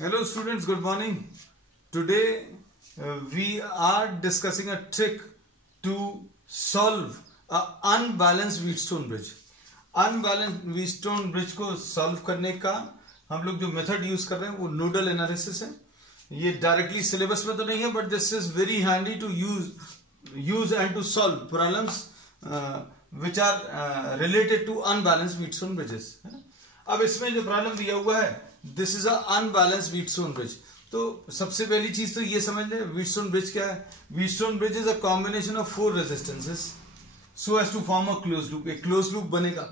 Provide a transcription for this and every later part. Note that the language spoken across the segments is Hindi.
Hello students, good morning. Today we are discussing a trick to solve a unbalanced Wheatstone bridge. Unbalanced Wheatstone bridge को solve करने का हम लोग जो method use कर रहे हैं वो nodal analysis है. ये directly syllabus में तो नहीं है, but this is very handy to use and to solve problems which are related to unbalanced Wheatstone bridges. अब इसमें जो प्रॉब्लम दिया हुआ है, this is a unbalanced Wheatstone bridge. तो सबसे पहली चीज तो ये समझ ले व्हीटस्टोन ब्रिज क्या है. Wheatstone bridge is a combination of 4 resistances so as to form a close loop. एक क्लोज लूप बनेगा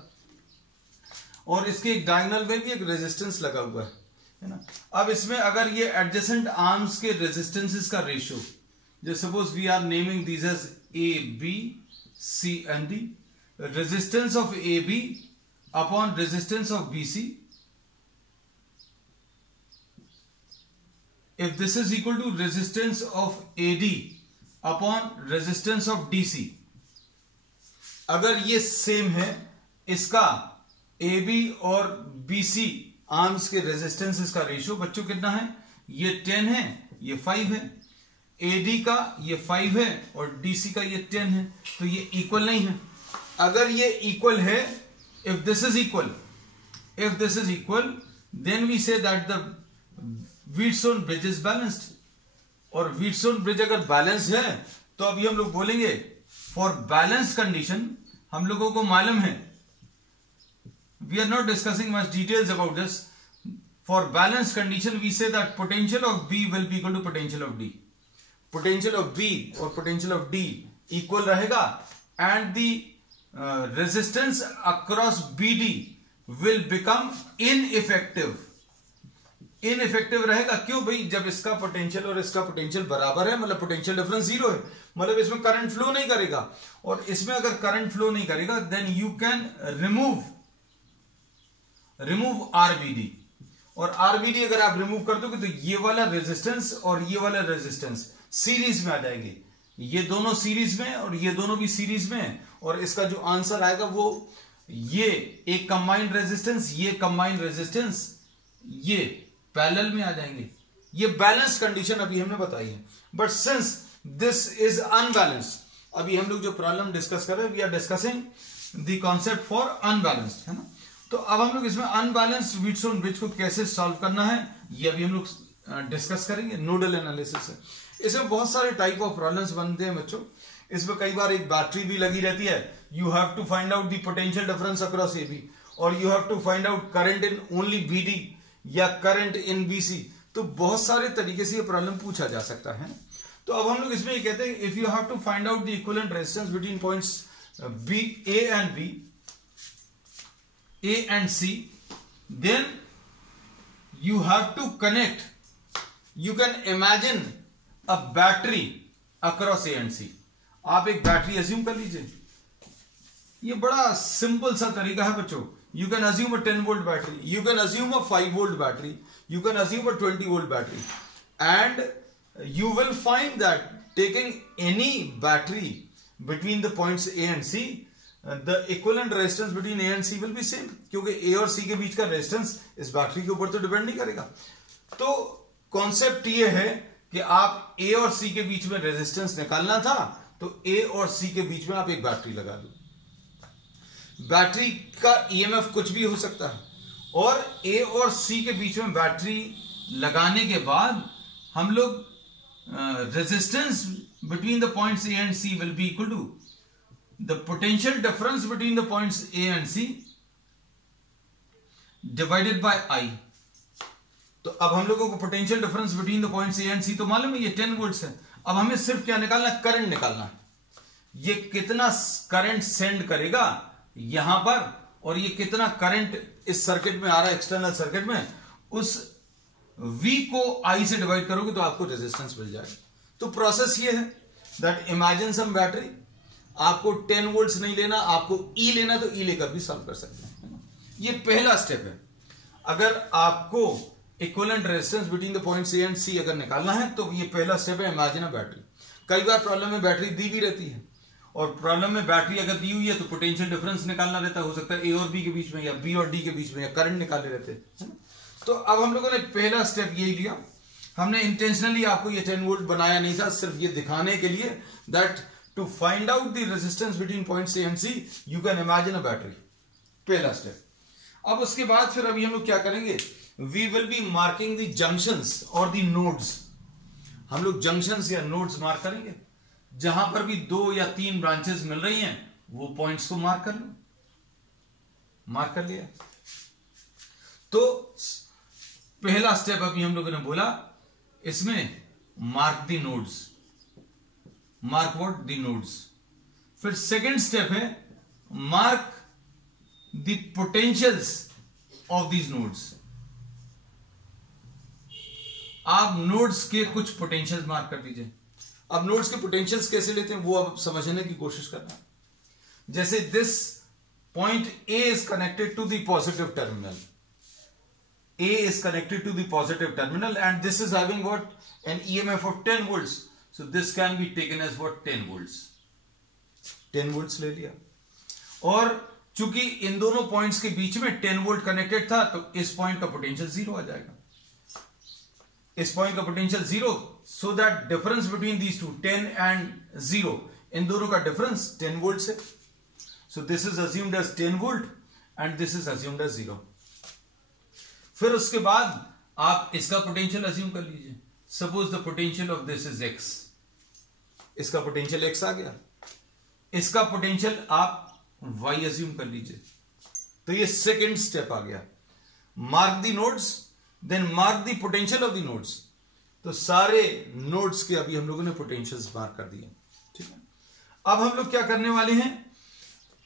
और इसके एक डायगोनल में भी एक रेजिस्टेंस लगा हुआ है ना. अब इसमें अगर ये एडजेसेंट आर्म्स के रेजिस्टेंसेस का रेशियो, जो suppose we are naming these as A B C and D, resistance of A B upon resistance of BC, if this is equal to resistance of AD upon resistance of DC, अगर ये सेम है, इसका AB और BC आर्म्स के रेजिस्टेंस का रेशियो बच्चों कितना है, ये 10 है, ये 5 है. AD का ये 5 है और DC का ये 10 है, तो ये इक्वल नहीं है. अगर ये इक्वल है, if this is equal, then we say that the Wheatstone bridge is balanced. और Wheatstone bridge अगर balanced है तो अभी हम लोग बोलेंगे for balanced condition हम लोगों को मालूम है, we are not discussing much details about this. For balanced condition we say that potential of B will be equal to potential of D. Potential of B और potential of D equal रहेगा and the resistance across BD will become ineffective. Ineffective रहेगा. क्यों भाई? जब इसका पोटेंशियल और इसका पोटेंशियल बराबर है, मतलब पोटेंशियल डिफरेंस 0 है, मतलब इसमें करंट फ्लो नहीं करेगा. और इसमें अगर करंट फ्लो नहीं करेगा then you can remove RBD. और आरबीडी अगर आप रिमूव कर दोगे तो ये वाला रेजिस्टेंस और ये वाला रेजिस्टेंस सीरीज में आ जाएंगे. ये दोनों सीरीज में और ये दोनों भी सीरीज में, और इसका जो आंसर आएगा वो ये एक कंबाइंड रेजिस्टेंस, ये कंबाइंड रेजिस्टेंस, ये पैरेलल में आ जाएंगे. ये बैलेंस कंडीशन अभी हमने बताई है. But since this is unbalanced, अभी हम लोग जो प्रॉब्लम डिस्कस कर रहे हैं, we are discussing the concept for unbalanced, है ना. तो अब हम लोग इसमें अनबैलेंस्ड व्हीटस्टोन ब्रिज को कैसे सॉल्व करना है ये अभी हम लोग डिस्कस करेंगे. नोडल एनालिसिस है. इसमें बहुत सारे टाइप ऑफ प्रॉब्लम्स बनते हैं बच्चों. इसमें कई बार एक बैटरी भी लगी रहती है. You have to find out the potential difference across AB, और you have to find out current in only BD या करंट इन बीसी. तो बहुत सारे तरीके से ये प्रॉब्लम पूछा जा सकता है. तो अब हम लोग इसमें ये कहते हैं, if you have to find out the equivalent resistance between points B A and B, A and C, then you have to connect, you can imagine a battery across A and C. आप एक बैटरी अज्यूम कर लीजिए. ये बड़ा सिंपल सा तरीका है बच्चों. You can assume a 10 volt battery, you can assume a 5 volt battery, you can assume a 20 volt battery, and you will find that taking any battery between the points A and C, the equivalent resistance between A and C will be same. क्योंकि ए और सी के बीच का रेजिस्टेंस इस बैटरी के ऊपर तो डिपेंड नहीं करेगा. तो कॉन्सेप्ट ये है कि आप ए और सी के बीच में रेजिस्टेंस निकालना था, तो ए और सी के बीच में आप एक बैटरी लगा दो. बैटरी का ईएमएफ कुछ भी हो सकता है, और ए और सी के बीच में बैटरी लगाने के बाद हम लोग resistance between the points A and C will be equal to the potential difference between the points A and C divided by I. तो अब हम लोगों को potential difference between the points A and C तो मालूम है, ये 10 वोल्ट्स है. अब हमें सिर्फ क्या निकालना है? करंट निकालना है. ये कितना करंट सेंड करेगा यहां पर, और ये कितना करंट इस सर्किट में आ रहा है, एक्सटर्नल सर्किट में, उस V को I से डिवाइड करोगे तो आपको रेजिस्टेंस मिल जाएगा. तो प्रोसेस ये है दैट इमेजिन सम बैटरी. आपको 10 वोल्ट्स नहीं लेना, आपको E लेना, तो E लेकर भी सॉल्व कर सकते हैं. ये पहला स्टेप है. अगर आपको equivalent resistance between the points A and C अगर निकालना है तो ये पहला स्टेप है, इमेजिन अ बैटरी. कई बार प्रॉब्लम में बैटरी दी भी रहती है, और प्रॉब्लम में बैटरी अगर दी हुई है तो पोटेंशियल डिफरेंस निकालना रहता है. हो सकता है ए और बी के बीच में, या बी और डी के बीच में, या करंट निकाले रहते हैं. तो अब हम लोगों ने पहला स्टेप यही लिया, हमने इंटेंशनली आपको ये 10 वोल्ट बनाया नहीं था, सिर्फ ये दिखाने के लिए that to find out the resistance between points A and C you can imagine a battery, पहला स्टेप। अब उसके बाद फिर अभी हम लोग क्या करेंगे, we will be marking the junctions और द नोड्स। हम लोग जंक्शंस या नोड्स मार्क करेंगे, जहां पर भी 2 या 3 ब्रांचेस मिल रही हैं वो पॉइंट्स को मार्क कर लो, मार्क कर लिया। तो पहला स्टेप अभी हम लोगों ने बोला, इसमें mark the nodes, mark what the nodes. फिर सेकेंड स्टेप है mark the potentials of these nodes. आप नोड्स के कुछ पोटेंशियल्स मार्क कर दीजिए। अब नोड्स के पोटेंशियल्स कैसे लेते हैं वो अब समझने की कोशिश करना। जैसे this point A is connected to the positive terminal, A is connected to the positive terminal and this is having what, an EMF of 10 volts. So this can be taken as what, 10 volts. 10 volts ले लिया। और चूंकि इन दोनों पॉइंट्स के बीच में 10 वोल्ट कनेक्टेड था तो इस पॉइंट का पोटेंशियल 0 आ जाएगा, इस पॉइंट का potential 0, so that difference between these two 10 and 0, इन दोनों का डिफरेंस 10 वोल्ट है। So this is assumed as 10 volt and this is assumed as 0। फिर उसके बाद आप इसका पोटेंशियल अज्यूम कर लीजिए। Suppose the potential of this is x, इसका पोटेंशियल x आ गया, इसका पोटेंशियल आप y अज्यूम कर लीजिए। तो ये सेकेंड स्टेप आ गया, mark the nodes then mark the potential of the nodes. तो सारे नोड्स के अभी हम लोगों ने पोटेंशियल्स मार्क कर दिए, ठीक है। अब हम लोग क्या करने वाले हैं,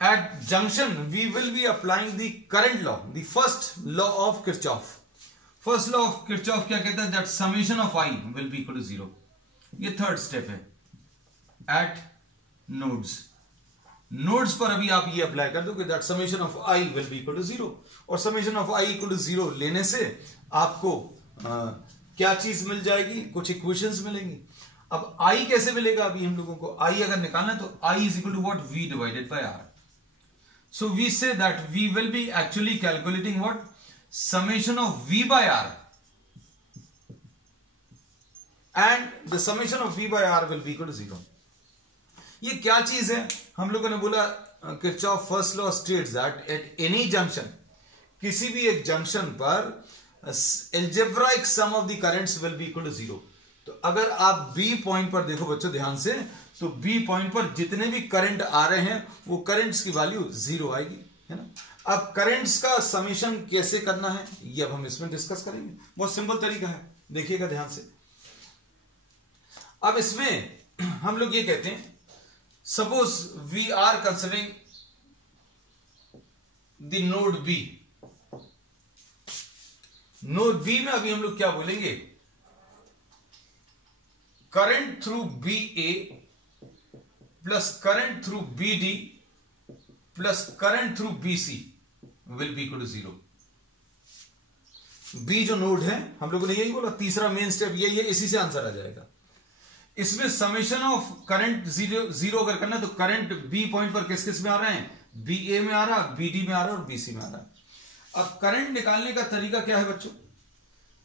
at junction we will be applying the current law, the first law of Kirchhoff। first law of Kirchhoff क्या कहता है, that summation of I will be equal to 0। ये थर्ड स्टेप है। at nodes पर अभी आप ये अप्लाई कर दो कि that summation of I will be equal to 0, और summation of I equal to 0 लेने से आपको क्या चीज मिल जाएगी, कुछ इक्वेशंस मिलेंगी। अब I कैसे मिलेगा, अभी हम लोगों को I अगर निकालना है तो I is equal to what, V divided by R। So we say that we will be actually calculating what, summation of V by R, and the summation of V by R will be equal to 0। ये क्या चीज है, हम लोगों ने बोला Kirchhoff first law states that at any junction, किसी भी एक जंक्शन पर algebraic sum of the currents will be equal to 0। तो अगर आप B पॉइंट पर देखो बच्चों ध्यान से, तो B पॉइंट पर जितने भी करंट आ रहे हैं वो करंट्स की वैल्यू 0 आएगी, है ना। अब करंट्स का समेशन कैसे करना है ये अब हम इसमें डिस्कस करेंगे, बहुत सिंपल तरीका है, देखिएगा ध्यान से। अब इसमें हम लोग ये कहते हैं, suppose we are considering the node B। Node B में अभी हम लोग क्या बोलेंगे, current through BA plus current through BD plus current through BC will be equal to 0। B जो नोड है हम लोगों ने यही बोला, तीसरा मेन स्टेप यही है, इसी से आंसर आ जाएगा। इसमें समेशन ऑफ करंट 0 अगर करना है तो करंट B पॉइंट पर किस किस में आ रहे हैं, BA में आ रहा, BD में आ रहा और BC में आ रहा। अब करंट निकालने का तरीका क्या है बच्चों,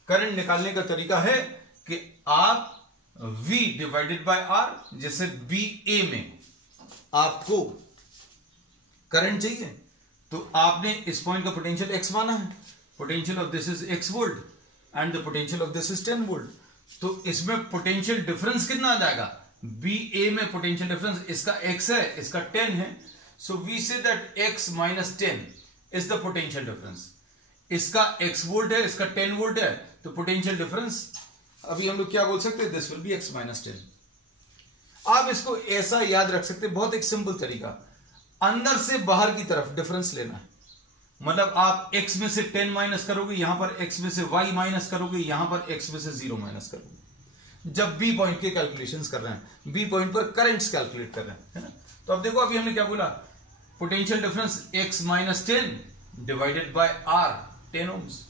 करंट निकालने का तरीका है कि आप V डिवाइडेड बाय R, जैसे BA में आपको करंट चाहिए तो आपने इस पॉइंट का पोटेंशियल x माना है, potential of this is x volt and the potential of this is 10 volt. तो इसमें पोटेंशियल डिफरेंस कितना आ जाएगा, BA में पोटेंशियल डिफरेंस, इसका x है इसका 10 है, so we say that x minus 10 is the potential difference. इसका x वोल्ट है इसका 10 वोल्ट है, तो पोटेंशियल डिफरेंस अभी हम लोग क्या बोल सकते हैं, this will be x minus 10। आप इसको ऐसा याद रख सकते हैं, बहुत एक सिंपल तरीका, अंदर से बाहर की तरफ डिफरेंस लेना है। मतलब आप x में से 10 माइनस करोगे, यहां पर x में से y माइनस करोगे, यहां पर x में से 0 माइनस करोगे, जब B पॉइंट के कैलकुलेशंस कर रहे हैं, B पॉइंट पर करंट्स कैलकुलेट कर रहे हैं, है ना। तो अब देखो अभी हमने क्या बोला, potential difference x minus 10 divided by R 10 ohms।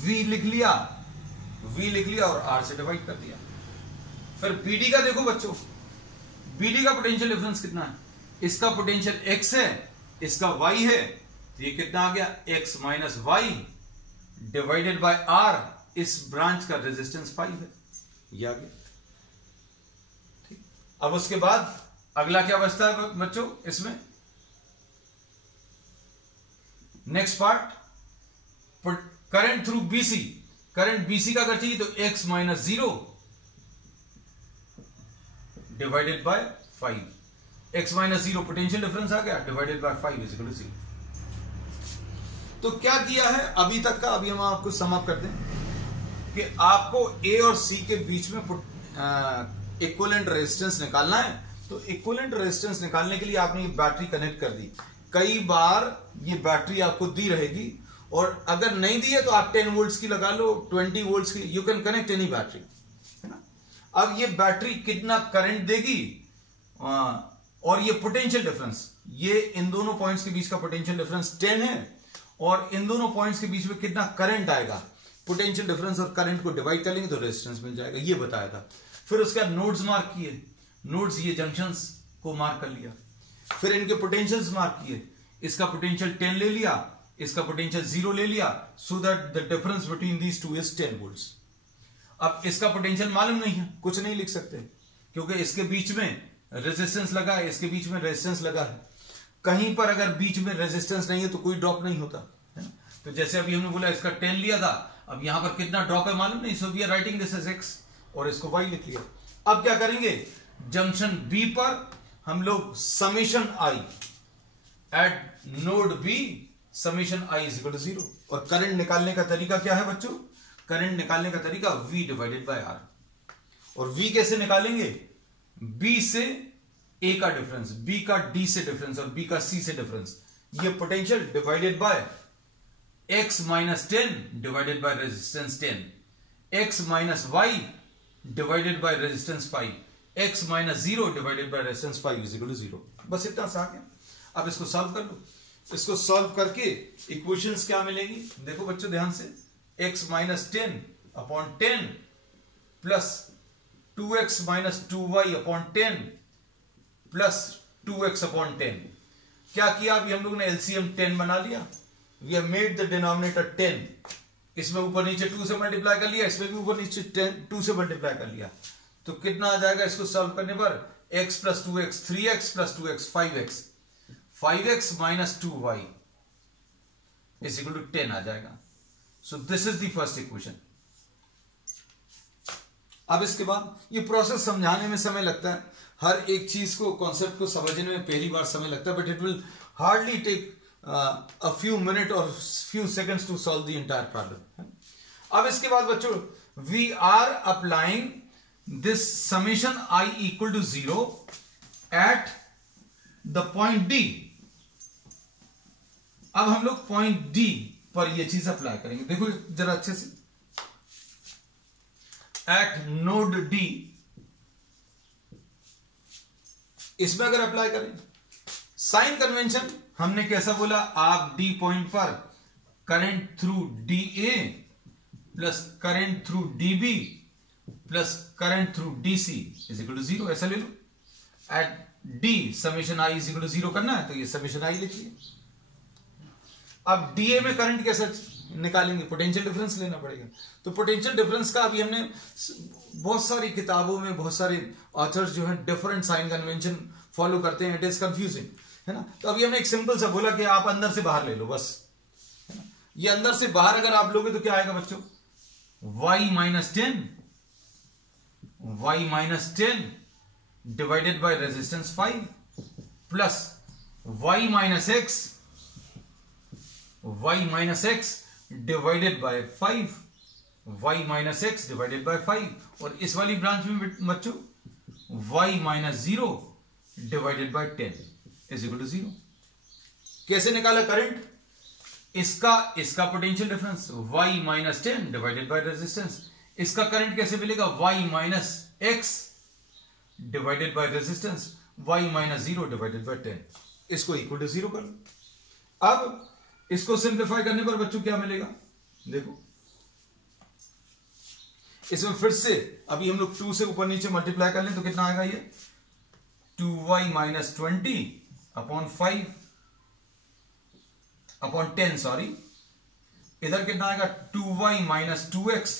V लिख लिया और R से डिवाइड कर दिया। फिर BD का देखो बच्चों, BD का पोटेंशियल डिफरेंस कितना है, इसका पोटेंशियल x है इसका y है, तो ये कितना आ गया, x minus y divided by r, इस ब्रांच का रेजिस्टेंस 5 है, ये आ गया। ठीक, अब उसके बाद अगला क्या बचता है बच्चों इसमें, next part, current through BC, current BC का अगर चाहिए तो x minus 0 divided by 5, x minus 0 potential difference आ गया, divided by 5 is equal to 0। तो क्या किया है अभी तक का, अभी हम आपको समाप्त करते हैं कि आपको A और C के बीच में इक्विवेलेंट रेजिस्टेंस निकालना है। तो इक्विवेलेंट रेजिस्टेंस निकालने के लिए आपने ये बैटरी कनेक्ट कर दी। कई बार ये बैटरी आपको दी रहेगी, और अगर नहीं दी है तो आप 10 वोल्ट्स की लगा लो, 20 वोल्ट्स की, you can connect any battery, है ना। अब ये बैटरी कितना करंट देगी, और ये पोटेंशियल डिफरेंस, ये इन दोनों पॉइंट्स के बीच का पोटेंशियल डिफरेंस 10 है, और इन दोनों पॉइंट्स के बीच में कितना करंट आएगा, पोटेंशियल डिफरेंस और करंट को डिवाइड कर लेंगे तो रेजिस्टेंस मिल जाएगा, ये बताया था। फिर उसके बाद नोड्स मार्क किए, नोड्स ये जंक्शंस को मार्क कर लिया, फिर इनके पोटेंशियल्स मार्क किए, इसका पोटेंशियल 10 ले लिया, इसका पोटेंशियल 0 ले लिया, so that the difference between these two is 10 volts. अब इसका पोटेंशियल मालूम नहीं है, कुछ नहीं लिख सकते, क्योंकि इसके बीच में रेजिस्टेंस लगा है, इसके बीच में रेजिस्टेंस लगा है। कहीं पर अगर बीच में रेजिस्टेंस नहीं है तो कोई ड्रॉप नहीं होता, है ना। तो जैसे अभी हमने बोला इसका 10 लिया था, अब यहां पर कितना ड्रॉप है मालूम नहीं, so we are writing this as x और इसको y लिख लिया। अब क्या करेंगे, जंक्शन B पर हम लोग summation i at node B, summation i is equal to 0। और करंट निकालने का तरीका क्या है बच्चों, करंट निकालने का तरीका V डिवाइडेड बाय R। और V कैसे निकालेंगे, B से A का डिफरेंस, B का D से डिफरेंस और B का C से डिफरेंस, ये potential divided by x minus 10 divided by resistance 10, x minus y divided by resistance 5, x minus 0 divided by resistance 5 is equal to 0। बस इतना सा आ गया। अब इसको सॉल्व कर लो, इसको सॉल्व करके इक्वेशंस क्या मिलेंगी, देखो बच्चों ध्यान से, x minus 10 upon 10 plus 2x minus 2y upon 10 plus 2x upon 10। क्या किया, अभी हम लोग ने एलसीएम 10 बना लिया, we have made the denominator 10, इसमें ऊपर नीचे 2 से मल्टीप्लाई कर लिया, इसमें भी ऊपर नीचे 2 से मल्टीप्लाई कर लिया, तो कितना आ जाएगा इसको सॉल्व करने पर, x plus 2x 3x plus 2x 5x, 5x minus 2y is equal to 10 आ जाएगा। So this is the first equation. अब इसके बाद ये प्रोसेस समझाने में समय लगता है, हर एक चीज को, कॉन्सेप्ट को समझने में पहली बार समय लगता है, but it will hardly take a few minutes or few seconds to solve the entire problem। अब इसके बाद बच्चों we are applying this summation I equal to 0 at the point D। अब हम लोग पॉइंट D पर ये चीज अप्लाई करेंगे, देखो जरा अच्छे से, at node D, इसमें अगर अप्लाई करें साइन कन्वेंशन, हमने कैसा बोला, आप D पॉइंट पर current through DA plus current through DB plus current through DC is equal to 0, ऐसा ले लो। At D summation I is equal to 0 करना है, तो ये समेशन I लिखिए। अब DA में करंट कैसे निकालेंगे, पोटेंशियल डिफरेंस लेना पड़ेगा। तो पोटेंशियल डिफरेंस का अभी हमने बहुत सारी किताबों में, बहुत सारे ऑथर्स जो है डिफरेंट साइन कन्वेंशन फॉलो करते हैं, इट इज कंफ्यूजिंग, है ना। तो अभी हमने एक सिंपल सा बोला कि आप अंदर से बाहर ले लो बस, है ना। ये अंदर से बाहर अगर आप लोगे तो क्या आएगा बच्चों, y minus 10, y minus 10 divided by resistance 5 plus y minus x divided by 5, y minus x divided by 5, और इस वाली ब्रांच में बच्चों y minus 0 divided by 10 is equal to 0। कैसे निकाला करंट, इसका potential difference y minus 10 divided by resistance, इसका करंट कैसे मिलेगा, y minus x divided by resistance, y minus 0 divided by 10, इसको इक्वल टू 0 कर लो। अब इसको सिंप्लीफाई करने पर बच्चों क्या मिलेगा, देखो इसमें फिर से अभी हम लोग 2 से ऊपर नीचे मल्टीप्लाई कर लें तो कितना आएगा, ये 2y minus 20 upon 5 upon 10 sorry, इधर कितना आएगा 2y minus 2x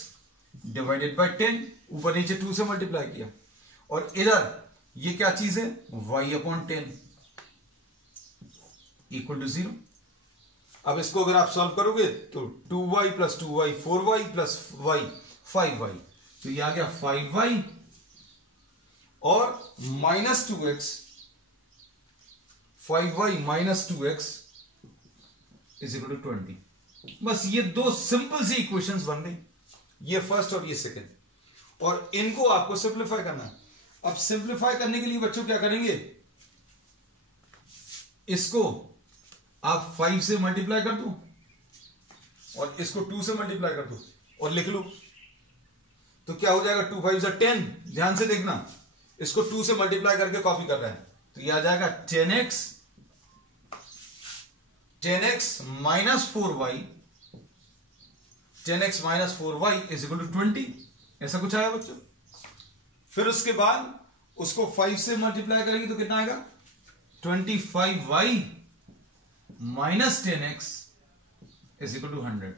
divided by 10, ऊपर नीचे 2 से मल्टीप्लाई किया, और इधर ये क्या चीज है y अपॉन 10 इक्वल टू 0। अब इसको अगर आप सॉल्व करोगे तो 2y plus 2y 4y plus y 5y, तो ये आ गया 5y और minus 2x, 5y minus 2x is equal to 20। बस ये दो सिंपल सी इक्वेशंस बन गई, ये फर्स्ट और ये सेकंड, और इनको आपको सिंप्लीफाई करना है। अब सिंप्लीफाई करने के लिए बच्चों क्या करेंगे, इसको आप 5 से मल्टीप्लाई कर दो और इसको 2 से मल्टीप्लाई कर दो और लिख लो, तो क्या हो जाएगा 2 5 से 10। ध्यान से देखना, इसको 2 से मल्टीप्लाई करके कॉपी कर रहे हैं, तो यह आ जाएगा 10x minus 4y, 10x minus 4y is equal to 20, ऐसा कुछ आया बच्चों। फिर उसके बाद उसको 5 से मल्टीप्लाई करेंगे तो कितना आएगा 25y minus 10x is equal to 100।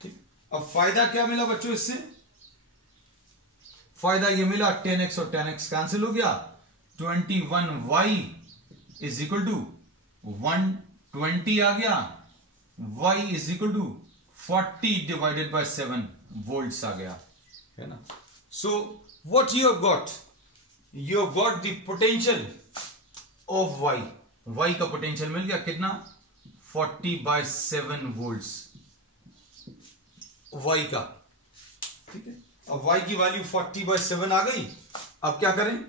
ठीक, अब फायदा क्या मिला बच्चों इससे, फायदा ये मिला 10x और 10x कैंसिल हो गया, 21y इज इक्वल टू 120 आ गया, y is equal to 40 divided by 7 volts आ गया, है ना। So what you have got, you have got the potential of y, y का पोटेंशियल मिल गया कितना 40/7 वोल्ट्स y का, ठीक है। अब y की वैल्यू 40/7 आ गई। अब क्या करें,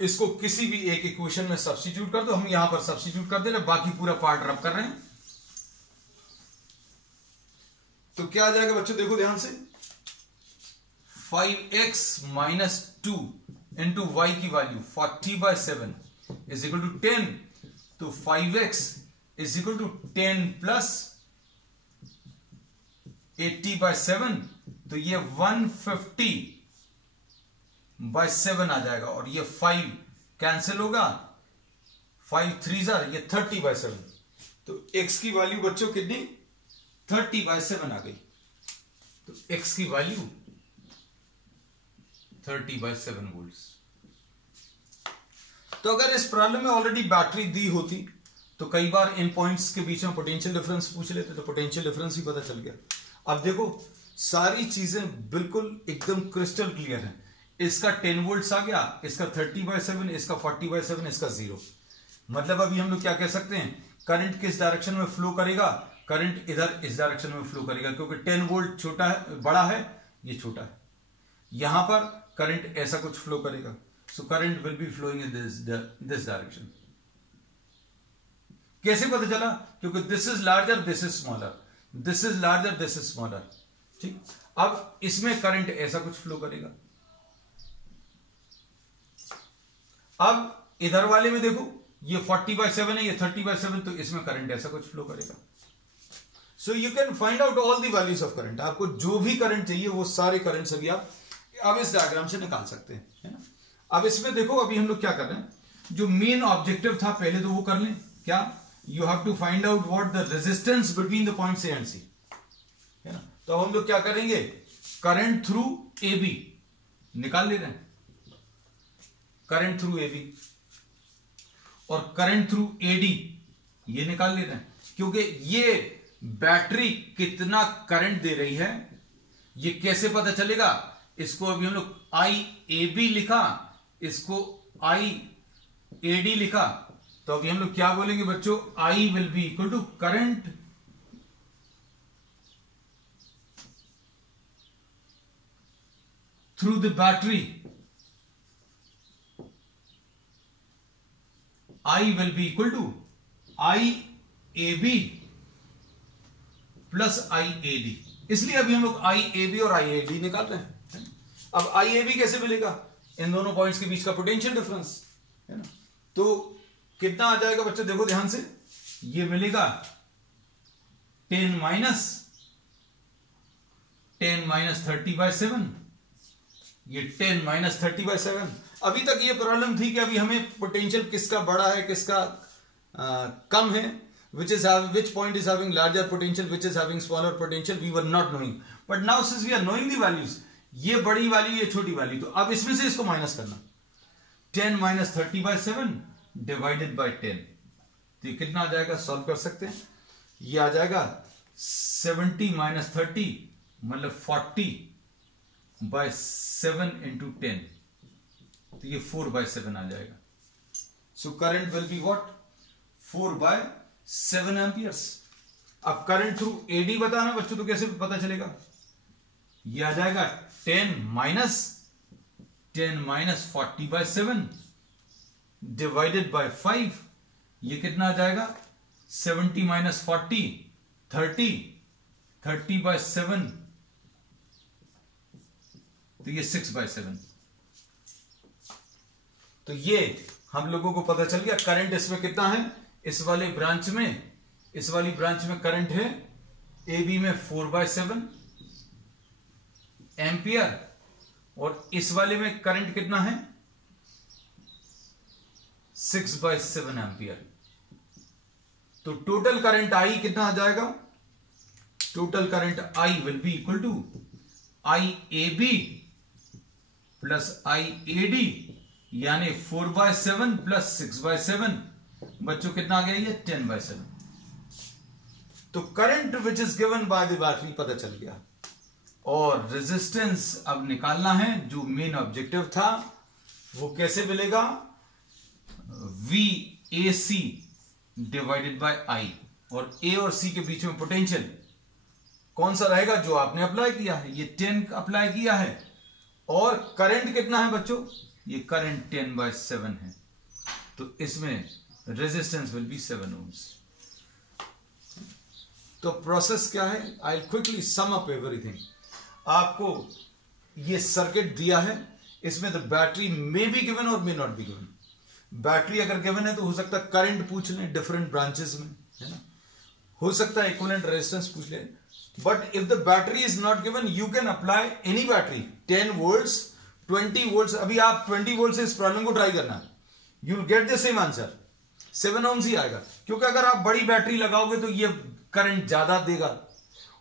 इसको किसी भी एक इक्वेशन में सब्स्टिट्यूट कर दो, हम यहां पर सब्स्टिट्यूट कर दे रहे, बाकी पूरा पार्ट रब कर रहे हैं, तो क्या आ जाएगा बच्चों, देखो ध्यान से, 5x माइनस 2 इंटू वाई की वैल्यू 40/7 इज इक्वल टू 10, तो 5x is equal to 10 plus 80/7, तो ये 150/7 आ जाएगा, और ये 5 कैंसिल होगा, 5 3 ये 30/7, तो x की वैल्यू बच्चों कितनी 30/7 आ गई, तो x की वैल्यू 30/7 वोल्ट्स। तो अगर इस प्रॉब्लम में ऑलरेडी बैटरी दी होती तो कई बार इन पॉइंट्स के बीच में पोटेंशियल डिफरेंस पूछ लेते, तो पोटेंशियल डिफरेंस ही पता चल गया। अब देखो सारी चीजें बिल्कुल एकदम क्रिस्टल क्लियर है, इसका 10 वोल्ट्स आ गया, इसका 30/7, इसका 40/7, इसका 0। मतलब अभी हम लोग क्या कह सकते हैं, करंट किस डायरेक्शन में फ्लो करेगा, करंट इधर इस डायरेक्शन में फ्लो करेगा, क्योंकि 10 वोल्ट छोटा है, बड़ा है, ये छोटा है, यहां पर करंट ऐसा कुछ फ्लो करेगा, so current will be flowing in this direction. कैसे पता चला, क्योंकि this is larger, this is smaller, this is larger, this is smaller, ठीक। अब इसमें करंट ऐसा कुछ फ्लो करेगा। अब इधर वाले में देखो, ये 40/7 है, ये 30/7, तो इसमें करंट ऐसा कुछ फ्लो करेगा। So you can find out all the values of current, आपको जो भी करंट चाहिए वो सारे करंट अभी आप अब इस डायग्राम से निकाल सकते हैं, है ना। अब इसमें देखो, अभी हम लोग क्या कर रहे हैं, जो मेन ऑब्जेक्टिव था पहले तो वो कर लें, क्या, you have to find out what the resistance between the point A and C, है ना। तो अब हम लोग क्या करेंगे, करंट थ्रू ए बी निकाल ले रहे हैं, करंट थ्रू ए बी, और करंट थ्रू ए डी ये निकाल ले रहे हैं, क्योंकि ये बैटरी कितना करंट दे रही है ये कैसे पता चलेगा। इसको अभी हम लोग IAB लिखा, इसको IAD लिखा, तो अभी हम लोग क्या बोलेंगे बच्चों, I will be equal to current through the battery, I will be equal to IAB plus IAD, इसलिए अभी हम लोग IAB और IAD निकाल रहे हैं। अब IAB कैसे मिलेगा, इन दोनों पॉइंट्स के बीच का पोटेंशियल डिफरेंस, है ना। तो कितना आ जाएगा बच्चों, देखो ध्यान से, ये मिलेगा 10 माइनस 30/7, ये 10 माइनस 30/7। अभी तक ये प्रॉब्लम थी कि अभी हमें पोटेंशियल किसका बड़ा है, किसका कम है, which point is having larger potential, which is having smaller potential, we were not knowing, but now since we are knowing the values, ये बड़ी वैल्यू ये छोटी वैल्यू, तो अब इसमें से इसको माइनस करना, 10 minus 30/7 डिवाइडेड बाय 10, तो ये कितना आ जाएगा, सॉल्व कर सकते हैं, ये आ जाएगा 70 minus 30 मतलब 40/7 into 10, तो ये 4/7 आ जाएगा. सो current will be what, 4/7 amperes. अब करंट थ्रू एडी बताना बच्चों, तो कैसे पता चलेगा, ये आ जाएगा 10 minus 40/7 डिवाइडेड बाय 5, ये कितना आ जाएगा, 70 minus 40 30/7, तो ये 6/7. तो ये हम लोगों को पता चल गया करंट इसमें कितना है, इस वाली ब्रांच में करंट है ए बी में 4/7 एम्पियर, और इस वाले में करंट कितना है, 6/7 एम्पियर. तो टोटल करंट आई कितना आ जाएगा, total current I will be equal to IAB plus IAD, यानी 4/7 प्लस 6/7, बच्चों कितना आ गया, ये 10/7. तो current which is given by the battery पता चल गया, और रेजिस्टेंस अब निकालना है, जो मेन ऑब्जेक्टिव था. वो कैसे मिलेगा, VAC डिवाइडेड बाय I, और A और C के बीच में पोटेंशियल कौन सा रहेगा, जो आपने अप्लाई किया है, ये 10 अप्लाई किया है, और करंट कितना है बच्चों, ये करंट 10/7 है, तो इसमें रेजिस्टेंस विल बी 7 ohms. तो प्रोसेस क्या है, I quickly sum up everything. आपको ये सर्किट दिया है, इसमें the battery may be given और may not be given. Battery अगर गिवन है तो हो सकता है करंट पूछ लें डिफरेंट ब्रांचेस में, है ना, हो सकता है इक्विवेलेंट रेजिस्टेंस पूछ लें. But if the battery is not given, you can apply any battery, 10 volts 20 volts. अभी आप 20 volts से इस प्रॉब्लम को ट्राई करना, you will get the same answer, 7 ohms ही आएगा. क्योंकि अगर आप बड़ी बैटरी लगाओगे तो ये करंट ज्यादा देगा,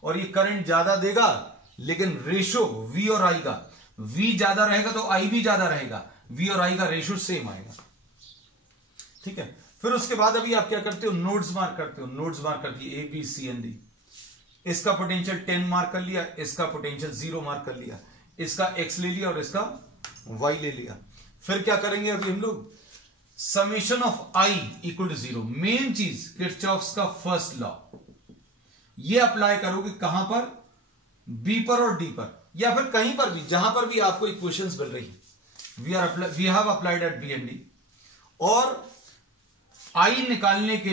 और ये करंट ज्यादा देगा, लेकिन रेशो V और I का, V ज्यादा रहेगा तो I भी ज्यादा रहेगा, V और I का रेशो सेम आएगा. ठीक है, फिर उसके बाद अभी आप क्या करते हो, नोड्स मार्क करते हो. नोड्स मार्क कर दिए A B C and D. इसका पोटेंशियल 10 मार्क कर लिया, इसका पोटेंशियल 0 मार्क कर लिया, इसका X ले लिया और इसका Y ले लिया. फिर क्या करेंगे अभी हम लोग, summation of I equal to 0. Main चीज किरचॉफ्स का फर्स्ट लॉ, ये अप्लाई करोगे कहां पर, B पर और D पर, या फिर कहीं पर भी जहां पर भी आपको इक्वेशंस मिल रही. We have applied at B and D. और I निकालने के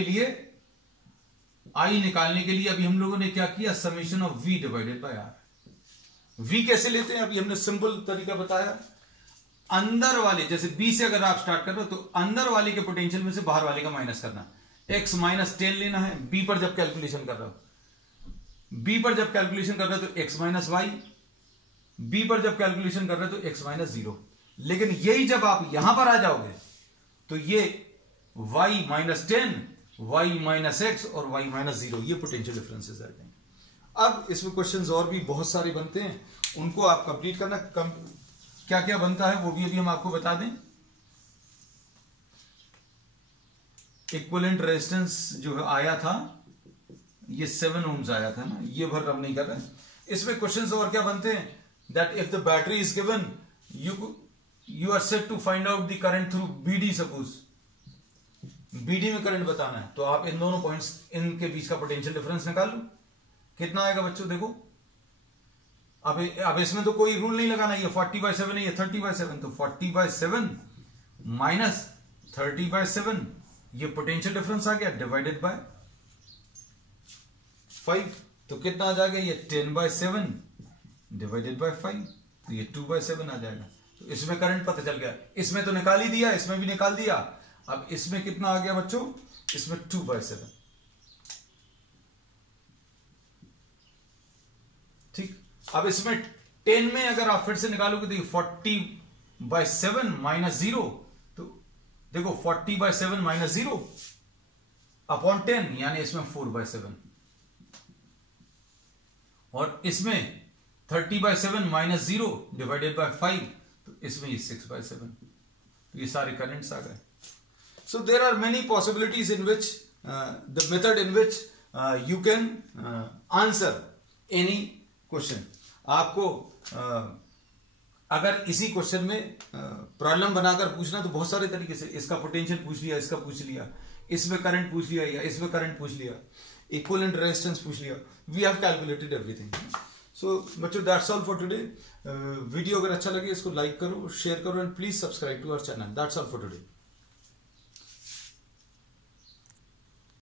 लिए अभी हम लोगों ने क्या किया, summation of V divided by R. V कैसे लेते हैं, अभी हमने सिंपल तरीका बताया. अंदर वाले, जैसे B से अगर आप स्टार्ट कर रहे हो, तो अंदर वाले के पोटेंशियल में से बाहर वाले का माइनस करना. X minus 10 लेना है B पर जब कैलकुलेशन कर रहे हो, B पर जब कैलकुलेशन कर रहे हो तो X minus Y, B पर जब कैलकुलेशन कर रहे हो तो X minus 0. लेकिन यही जब आप यहां पर आ जाओगे तो ये y minus 10, y minus x और y minus 0, ये पोटेंशियल डिफरेंसेस आ जाएंगे. अब इसमें क्वेश्चंस और भी बहुत सारे बनते हैं, उनको आप कंप्लीट करना. क्या क्या बनता है वो भी अभी हम आपको बता दें. इक्विवेलेंट रेजिस्टेंस जो आया था, ये 7 ohms आया था ना, ये भर हम नहीं कर रहे हैं. इसमें क्वेश्चंस और क्या बनते हैं, that if the battery is given, you are set to find out the current through BD. Suppose BD में करंट बताना है, तो आप इन दोनों पॉइंट्स, इनके बीच का पोटेंशियल डिफरेंस निकाल लो. कितना आएगा बच्चों, देखो अब इसमें तो कोई रूल नहीं लगाना, ये 40/7 है, ये 30/7, तो 40/7 माइनस 30/7, ये पोटेंशियल डिफरेंस आ गया, डिवाइडेड बाय 5, तो कितना आ जाएगा, ये 10/7 डिवाइडेड बाय 5, तो ये 2/7 आ जाएगा. तो इसमें करंट पता चल गया. इसमें तो निकाल ही दिया, इसमें भी निकाल दिया. अब इसमें कितना आ गया बच्चों, इसमें 2/7. ठीक, अब इसमें 10 में अगर आप फिर से निकालोगे तो ये 40/7 माइनस 0, तो देखो 40/7 माइनस 0 अपॉन 10 यानी इसमें 4/7 और इसमें 30/7 माइनस 0 डिवाइडेड बाय 5 तो इसमें ये 6/7 तो ये सारे करंट्स आ गए. So there are many possibilities in which the method in which you can answer any question. आपको अगर इसी क्वेश्चन में प्रॉब्लम बनाकर पूछना तो बहुत सारे तरीके से, इसका पोटेंशियल पूछ लिया, इसका पूछ लिया, इसमें करंट पूछ लिया या इसमें करंट पूछ लिया, इक्विवेलेंट रेजिस्टेंस पूछ लिया. We have calculated everything. So बच्चों that's all for today. Video अगर अच्छा लगे इसको लाइक करो, शेयर करो and please subscribe to our channel. That's all for today.